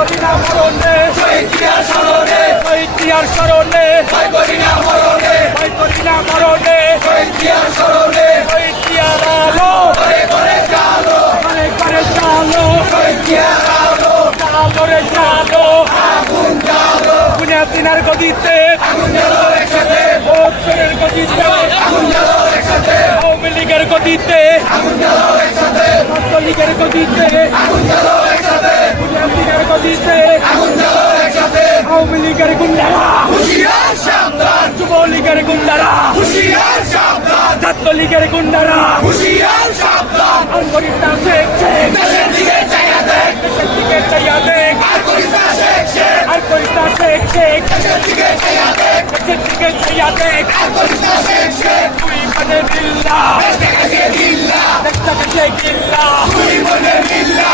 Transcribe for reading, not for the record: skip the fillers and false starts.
করি না মরণে, শহীদ জিয়ার স্মরণে, শহীদ জিয়ার স্মরণে, ভয় করি না মরণে, ভয় করি না মরণে, শহীদ জিয়ার স্মরণে, শহীদ জিয়ার আলো করে করে চালো, করে করে চালো, শহীদ জিয়ার আলো চালো রে চালো, আগুন জ্বালো, বুনিয়াদিনের গদিতে আগুন জ্বালো একসাথে, ভোটের গদিতে আগুন জ্বালো একসাথে, আওয়ামী লীগের গদিতে আগুন জ্বালো একসাথে, ছাত্রলীগের গদিতে আগুন জ্বালো একসাথে, বুনিয়াদিনের গদিতে আগুন জ্বালো একসাথে, আওয়ামী লীগের গুন্ডারা হুঁশিয়ার সাবধান, যুবলীগের গুন্ডারা হুঁশিয়ার সাবধান, ছাত্রলীগের গুন্ডারা হুঁশিয়ার সাবধান, আর করিস না শেখ শেখ, দেশের দিকে চাইয়া দেখ, দেশের দিকে চাইয়া দেখ, আর করিস না শেখ শেখ, আর করিস না শেখ শেখ, দেশের দিকে চাইয়া দেখ, দেশের দিকে চাইয়া দেখ, আর করিস না শেখ শেখ, তুই মানে দিল্লা, দেশটাকে দিল্লা, দেশটাকে দিল্লা, তুই মানে দিল্লা।